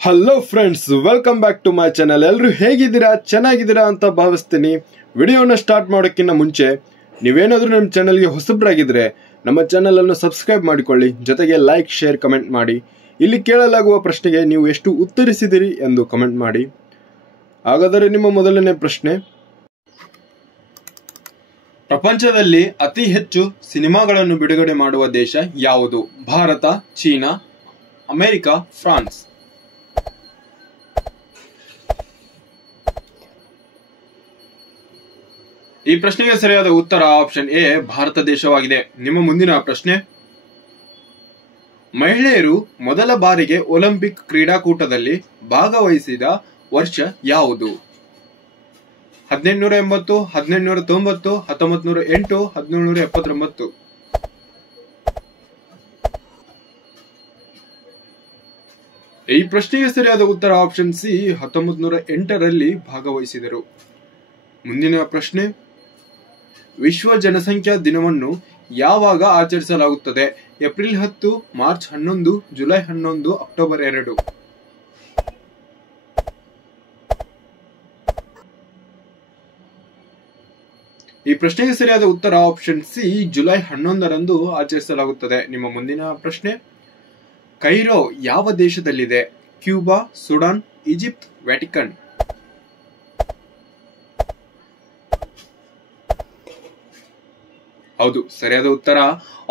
Hello friends, welcome back to my channel. ಎಲ್ಲರೂ ಹೇಗಿದ್ದೀರಾ? ಚೆನ್ನಾಗಿದ್ದೀರಾ ಅಂತ ಭಾವಿಸ್ತೀನಿ. ವಿಡಿಯೋನ ಸ್ಟಾರ್ಟ್ ಮಾಡೋಕ್ಕಿಂತ ಮುಂಚೆ ನೀವೇನಾದರೂ ನಮ್ಮ ಚಾನಲ್ಗೆ ಹೊಸಬ್ರಾಗಿದ್ದರೆ ನಮ್ಮ ಚಾನಲನ್ನು ಸಬ್ಸ್ಕ್ರೈಬ್ ಮಾಡಿಕೊಳ್ಳಿ. ಜೊತೆಗೆ ಲೈಕ್, ಶೇರ್, ಕಮೆಂಟ್ ಮಾಡಿ. ಇಲ್ಲಿ ಕೇಳಲಾಗುವ ಪ್ರಶ್ನೆಗೆ ನೀವು ಎಷ್ಟು ಉತ್ತರಿಸಿದಿರಿ ಎಂದು ಕಮೆಂಟ್ ಮಾಡಿ. ಹಾಗಾದರೆ ನಿಮ್ಮ ಮೊದಲನೇ ಪ್ರಶ್ನೆ: ಪ್ರಪಂಚದಲ್ಲಿ ಅತಿ ಹೆಚ್ಚು ಸಿನಿಮಾಗಳನ್ನು ಬಿಡುಗಡೆ ಮಾಡುವ ದೇಶ ಯಾವುದು? Bharat, China, America, France? ಈ ಪ್ರಶ್ನೆಗೆ ಸರಿಯಾದ ಉತ್ತರ ಆಪ್ಷನ್ ಎ, ಭಾರತ ದೇಶವಾಗಿದೆ. ನಿಮ್ಮ ಮುಂದಿನ ಪ್ರಶ್ನೆ: ಮಹಿಳೆಯರು ಮೊದಲ ಬಾರಿಗೆ ಒಲಿಂಪಿಕ್ ಕ್ರೀಡಾಕೂಟದಲ್ಲಿ ಭಾಗವಹಿಸಿದ ವರ್ಷ ಯಾವುದು? 1880, 1890, 1908, 1779? ಈ ಪ್ರಶ್ನೆಗೆ ಸರಿಯಾದ ಉತ್ತರ ಆಪ್ಷನ್ ಸಿ, 1908ರಲ್ಲಿ ಭಾಗವಹಿಸಿದರು. ಮುಂದಿನ ಪ್ರಶ್ನೆ: ವಿಶ್ವ ಜನಸಂಖ್ಯಾ ದಿನವನ್ನು ಯಾವಾಗ ಆಚರಿಸಲಾಗುತ್ತದೆ? April 10, March 11, July 11, October 2? ಈ ಪ್ರಶ್ನೆಗೆ ಸರಿಯಾದ ಉತ್ತರ ಆಪ್ಷನ್ ಸಿ, ಜುಲೈ 11ರಂದು ಆಚರಿಸಲಾಗುತ್ತದೆ. ನಿಮ್ಮ ಮುಂದಿನ ಪ್ರಶ್ನೆ: ಕೈರೋ ಯಾವ ದೇಶದಲ್ಲಿದೆ? Cuba, Sudan, Egypt, Vatican? ಹೌದು, ಸರಿಯಾದ ಉತ್ತರ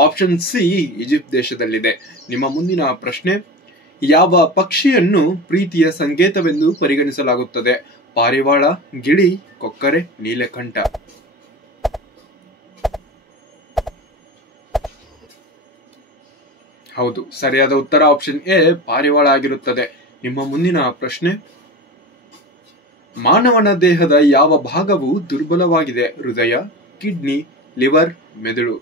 ಆಪ್ಷನ್ ಸಿ, ಈಜಿಪ್ಟ್ ದೇಶದಲ್ಲಿದೆ. ನಿಮ್ಮ ಮುಂದಿನ ಪ್ರಶ್ನೆ: ಯಾವ ಪಕ್ಷಿಯನ್ನು ಪ್ರೀತಿಯ ಸಂಕೇತವೆಂದು ಪರಿಗಣಿಸಲಾಗುತ್ತದೆ? ಪಾರಿವಾಳ, ಗಿಳಿ, ಕೊಕ್ಕರೆ, ನೀಲಕಂಠ? ಹೌದು, ಸರಿಯಾದ ಉತ್ತರ ಆಪ್ಷನ್ ಎ, ಪಾರಿವಾಳ ಆಗಿರುತ್ತದೆ. ನಿಮ್ಮ ಮುಂದಿನ ಪ್ರಶ್ನೆ: ಮಾನವನ ದೇಹದ ಯಾವ ಭಾಗವು ದುರ್ಬಲವಾಗಿದೆ? ಹೃದಯ, ಕಿಡ್ನಿ, ಲಿವರ್, ಮೆದುಳು?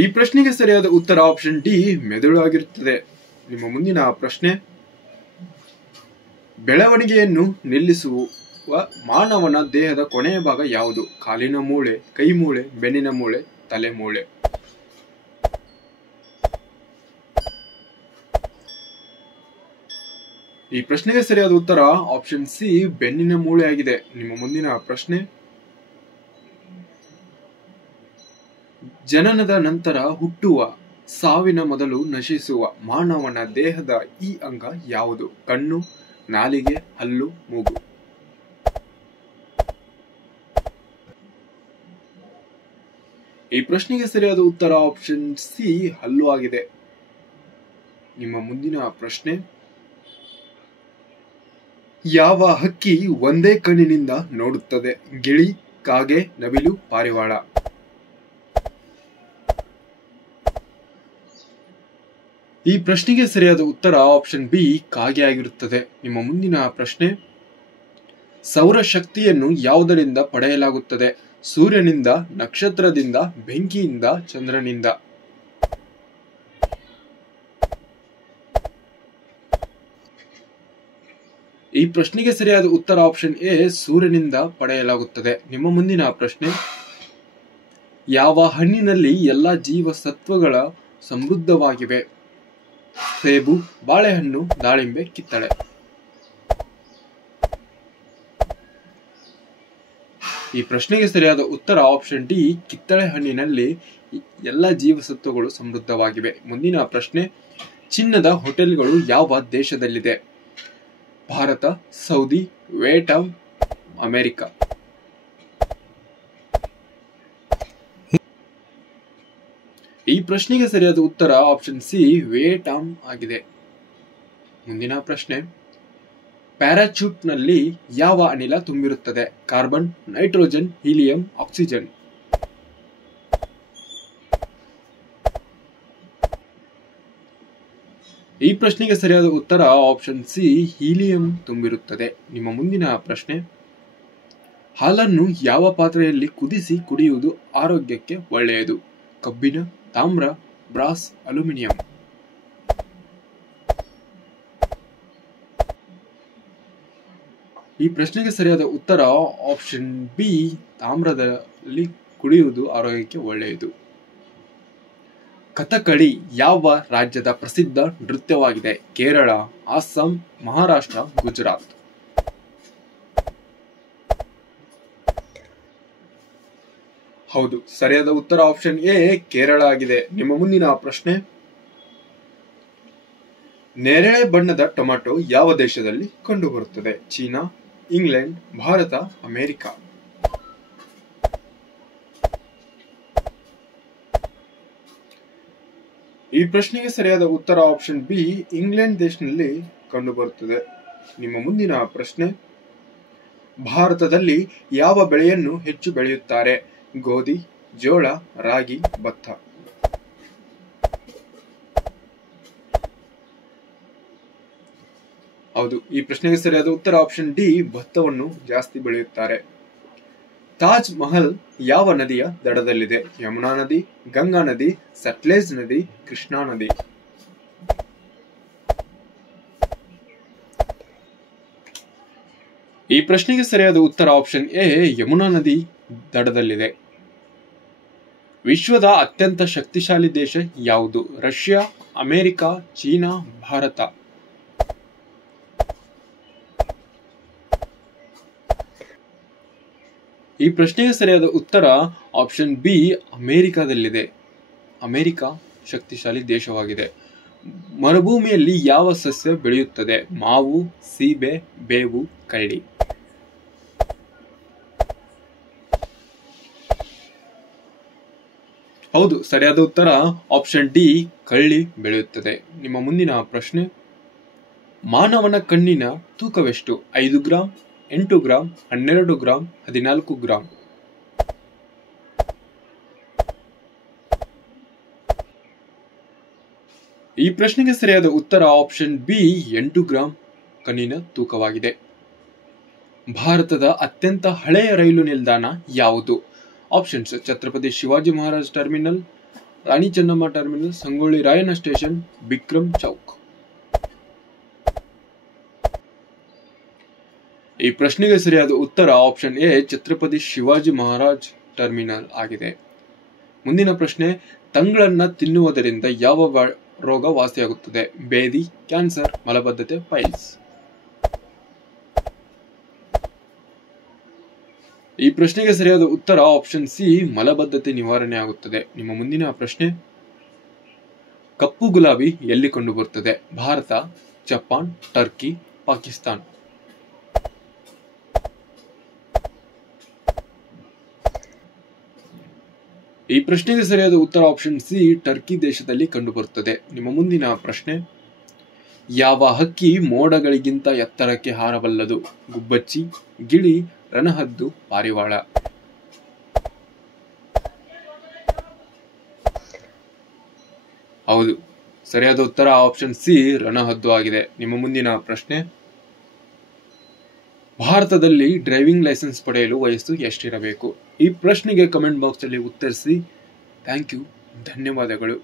ಈ ಪ್ರಶ್ನೆಗೆ ಸರಿಯಾದ ಉತ್ತರ ಆಪ್ಷನ್ ಡಿ, ಮೆದುಳು ಆಗಿರುತ್ತದೆ. ನಿಮ್ಮ ಮುಂದಿನ ಪ್ರಶ್ನೆ: ಬೆಳವಣಿಗೆಯನ್ನು ನಿಲ್ಲಿಸುವ ಮಾನವನ ದೇಹದ ಕೊನೆಯ ಭಾಗ ಯಾವುದು? ಕಾಲಿನ ಮೂಳೆ, ಕೈ ಮೂಳೆ, ಬೆನ್ನಿನ ಮೂಳೆ, ತಲೆ ಮೂಳೆ? ಈ ಪ್ರಶ್ನೆಗೆ ಸರಿಯಾದ ಉತ್ತರ ಆಪ್ಷನ್ ಸಿ, ಬೆನ್ನಿನ ಮೂಳೆ ಆಗಿದೆ. ನಿಮ್ಮ ಮುಂದಿನ ಪ್ರಶ್ನೆ: ಜನನದ ನಂತರ ಹುಟ್ಟುವ, ಸಾವಿನ ಮೊದಲು ನಶಿಸುವ ಮಾನವನ ದೇಹದ ಈ ಅಂಗ ಯಾವುದು? ಕಣ್ಣು, ನಾಲಿಗೆ, ಹಲ್ಲು, ಮೂಗು? ಈ ಪ್ರಶ್ನೆಗೆ ಸರಿಯಾದ ಉತ್ತರ ಆಪ್ಷನ್ ಸಿ, ಹಲ್ಲು ಆಗಿದೆ. ನಿಮ್ಮ ಮುಂದಿನ ಪ್ರಶ್ನೆ: ಯಾವ ಹಕ್ಕಿ ಒಂದೇ ಕಣ್ಣಿನಿಂದ ನೋಡುತ್ತದೆ? ಗಿಳಿ, ಕಾಗೆ, ನವಿಲು, ಪಾರಿವಾಳ? ಈ ಪ್ರಶ್ನೆಗೆ ಸರಿಯಾದ ಉತ್ತರ ಆಪ್ಷನ್ ಬಿ, ಕಾಗೆ ಆಗಿರುತ್ತದೆ. ನಿಮ್ಮ ಮುಂದಿನ ಪ್ರಶ್ನೆ: ಸೌರಶಕ್ತಿಯನ್ನು ಯಾವುದರಿಂದ ಪಡೆಯಲಾಗುತ್ತದೆ? ಸೂರ್ಯನಿಂದ, ನಕ್ಷತ್ರದಿಂದ, ಬೆಂಕಿಯಿಂದ, ಚಂದ್ರನಿಂದ? ಈ ಪ್ರಶ್ನೆಗೆ ಸರಿಯಾದ ಉತ್ತರ ಆಪ್ಷನ್ ಎ, ಸೂರ್ಯನಿಂದ ಪಡೆಯಲಾಗುತ್ತದೆ. ನಿಮ್ಮ ಮುಂದಿನ ಪ್ರಶ್ನೆ: ಯಾವ ಹಣ್ಣಿನಲ್ಲಿ ಎಲ್ಲಾ ಜೀವಸತ್ವಗಳ ಸಮೃದ್ಧವಾಗಿವೆ? ಸೇಬು, ಬಾಳೆಹಣ್ಣು, ದಾಳಿಂಬೆ, ಕಿತ್ತಳೆ? ಈ ಪ್ರಶ್ನೆಗೆ ಸರಿಯಾದ ಉತ್ತರ ಆಪ್ಷನ್ ಡಿ, ಕಿತ್ತಳೆ ಹಣ್ಣಿನಲ್ಲಿ ಎಲ್ಲ ಜೀವಸತ್ವಗಳು ಸಮೃದ್ಧವಾಗಿವೆ. ಮುಂದಿನ ಪ್ರಶ್ನೆ: ಚಿನ್ನದ ಹೋಟೆಲ್ಗಳು ಯಾವ ದೇಶದಲ್ಲಿದೆ? Bharat, Saudi, Vietnam, America? ಈ ಪ್ರಶ್ನೆಗೆ ಸರಿಯಾದ ಉತ್ತರ ಆಪ್ಷನ್ ಸಿ, ವಿಯೆಟ್ನಾಂ ಆಗಿದೆ. ಮುಂದಿನ ಪ್ರಶ್ನೆ: ಪ್ಯಾರಾಚೂಟ್ ನಲ್ಲಿ ಯಾವ ಅನಿಲ ತುಂಬಿರುತ್ತದೆ? Carbon, nitrogen, helium, oxygen? ಈ ಪ್ರಶ್ನೆಗೆ ಸರಿಯಾದ ಉತ್ತರ ಆಪ್ಷನ್ ಸಿ, ಹೀಲಿಯಂ ತುಂಬಿರುತ್ತದೆ. ನಿಮ್ಮ ಮುಂದಿನ ಪ್ರಶ್ನೆ: ಹಾಲನ್ನು ಯಾವ ಪಾತ್ರೆಯಲ್ಲಿ ಕುದಿಸಿ ಕುಡಿಯುವುದು ಆರೋಗ್ಯಕ್ಕೆ ಒಳ್ಳೆಯದು? ಕಬ್ಬಿಣ, ತಾಮ್ರ, ಬ್ರಾಸ್, ಅಲ್ಯೂಮಿನಿಯಂ? ಈ ಪ್ರಶ್ನೆಗೆ ಸರಿಯಾದ ಉತ್ತರ ಆಪ್ಷನ್ ಬಿ, ತಾಮ್ರದಲ್ಲಿ ಕುಡಿಯುವುದು ಆರೋಗ್ಯಕ್ಕೆ ಒಳ್ಳೆಯದು. ಕಥಕಳಿ ಯಾವ ರಾಜ್ಯದ ಪ್ರಸಿದ್ಧ ನೃತ್ಯವಾಗಿದೆ? ಕೇರಳ, ಅಸ್ಸಾಂ, ಮಹಾರಾಷ್ಟ್ರ, ಗುಜರಾತ್. ಹೌದು, ಸರಿಯಾದ ಉತ್ತರ ಆಪ್ಷನ್ ಎ ಕೇರಳ ಆಗಿದೆ. ನಿಮ್ಮ ಮುಂದಿನ ಪ್ರಶ್ನೆ, ನೇರಳೆ ಬಣ್ಣದ ಟೊಮ್ಯಾಟೊ ಯಾವ ದೇಶದಲ್ಲಿ ಕಂಡುಬರುತ್ತದೆ? China, England, Bharat, America. ಈ ಪ್ರಶ್ನೆಗೆ ಸರಿಯಾದ ಉತ್ತರ ಆಪ್ಷನ್ ಬಿ ಇಂಗ್ಲೆಂಡ್ ದೇಶದಲ್ಲಿ ಕಂಡುಬರುತ್ತದೆ. ನಿಮ್ಮ ಮುಂದಿನ ಪ್ರಶ್ನೆ, ಭಾರತದಲ್ಲಿ ಯಾವ ಬೆಳೆಯನ್ನು ಹೆಚ್ಚು ಬೆಳೆಯುತ್ತಾರೆ? ಗೋಧಿ, ಜೋಳ, ರಾಗಿ, ಭತ್ತ. ಹೌದು, ಈ ಪ್ರಶ್ನೆಗೆ ಸರಿಯಾದ ಉತ್ತರ ಆಪ್ಷನ್ ಡಿ ಭತ್ತವನ್ನು ಜಾಸ್ತಿ ಬೆಳೆಯುತ್ತಾರೆ. ತಾಜ್ ಮಹಲ್ ಯಾವ ನದಿಯ ದಡದಲ್ಲಿದೆ? ಯಮುನಾ ನದಿ, ಗಂಗಾ ನದಿ, ಸಟ್ಲೇಜ್ ನದಿ, ಕೃಷ್ಣಾ ನದಿ. ಈ ಪ್ರಶ್ನೆಗೆ ಸರಿಯಾದ ಉತ್ತರ ಆಪ್ಷನ್ ಎ ಯಮುನಾ ನದಿ ದಡದಲ್ಲಿದೆ. ವಿಶ್ವದ ಅತ್ಯಂತ ಶಕ್ತಿಶಾಲಿ ದೇಶ ಯಾವುದು? Russia, America, China, Bharat. ಈ ಪ್ರಶ್ನೆಗೆ ಸರಿಯಾದ ಉತ್ತರ ಆಪ್ಷನ್ ಬಿ ಅಮೆರಿಕದಲ್ಲಿದೆ. ಅಮೆರಿಕ ಶಕ್ತಿಶಾಲಿ ದೇಶವಾಗಿದೆ. ಮರುಭೂಮಿಯಲ್ಲಿ ಯಾವ ಸಸ್ಯ ಬೆಳೆಯುತ್ತದೆ? ಮಾವು, ಸೀಬೆ, ಬೇವು, ಕರಡಿ. ಹೌದು, ಸರಿಯಾದ ಉತ್ತರ ಆಪ್ಷನ್ ಡಿ ಕಳ್ಳಿ ಬೆಳೆಯುತ್ತದೆ. ನಿಮ್ಮ ಮುಂದಿನ ಪ್ರಶ್ನೆ, ಮಾನವನ ಕಣ್ಣಿನ ತೂಕವೆಷ್ಟು? 5 ಗ್ರಾಂ, 8 ಗ್ರಾಂ, 12 ಗ್ರಾಂ, 14 ಗ್ರಾಂ. ಈ ಪ್ರಶ್ನೆಗೆ ಸರಿಯಾದ ಉತ್ತರ ಆಪ್ಷನ್ ಬಿ 8 ಗ್ರಾಂ ಕಣ್ಣಿನ ತೂಕವಾಗಿದೆ. ಭಾರತದ ಅತ್ಯಂತ ಹಳೆಯ ರೈಲು ನಿಲ್ದಾಣ ಯಾವುದು? Options: Chhatrapati Shivaji Maharaj terminal, Rani Chennamma terminal, Sangolli Rayanna station, Vikram Chowk. ಈ ಪ್ರಶ್ನೆಗೆ ಸರಿಯಾದ ಉತ್ತರ option A Chhatrapati Shivaji Maharaj terminal ಆಗಿದೆ. ಮುಂದಿನ ಪ್ರಶ್ನೆ, ತಂಗಳನ್ನ ತಿನ್ನುವುದರಿಂದ ಯಾವ ರೋಗ ವಾಸಿಯಾಗುತ್ತದೆ? ಬೇದಿ, ಕ್ಯಾನ್ಸರ್, ಮಲಬದ್ಧತೆ, ಪೈಲ್ಸ್. ಈ ಪ್ರಶ್ನೆಗೆ ಸರಿಯಾದ ಉತ್ತರ ಆಪ್ಷನ್ ಸಿ ಮಲಬದ್ಧತೆ ನಿವಾರಣೆ ಆಗುತ್ತದೆ. ನಿಮ್ಮ ಮುಂದಿನ ಪ್ರಶ್ನೆ, ಕಪ್ಪು ಗುಲಾಬಿ ಎಲ್ಲಿ ಕಂಡುಬರುತ್ತದೆ? Bharat, Japan, Turkey, Pakistan. ಈ ಪ್ರಶ್ನೆಗೆ ಸರಿಯಾದ ಉತ್ತರ ಆಪ್ಷನ್ ಸಿ ಟರ್ಕಿ ದೇಶದಲ್ಲಿ ಕಂಡುಬರುತ್ತದೆ. ನಿಮ್ಮ ಮುಂದಿನ ಪ್ರಶ್ನೆ, ಯಾವ ಹಕ್ಕಿ ಮೋಡಗಳಿಗಿಂತ ಎತ್ತರಕ್ಕೆ ಹಾರಬಲ್ಲದು? ಗುಬ್ಬಚ್ಚಿ, ಗಿಳಿ, ರಣಹದ್ದು, ಪಾರಿವಾಳ. ಹೌದು, ಸರಿಯಾದ ಉತ್ತರ ಆಪ್ಷನ್ ಸಿ ರಣಹದ್ದು ಆಗಿದೆ. ನಿಮ್ಮ ಮುಂದಿನ ಪ್ರಶ್ನೆ, ಭಾರತದಲ್ಲಿ ಡ್ರೈವಿಂಗ್ ಲೈಸೆನ್ಸ್ ಪಡೆಯಲು ವಯಸ್ಸು ಎಷ್ಟಿರಬೇಕು? ಈ ಪ್ರಶ್ನೆಗೆ ಕಮೆಂಟ್ ಬಾಕ್ಸ್ ಅಲ್ಲಿ ಉತ್ತರಿಸಿ. ಥ್ಯಾಂಕ್ ಯು, ಧನ್ಯವಾದಗಳು.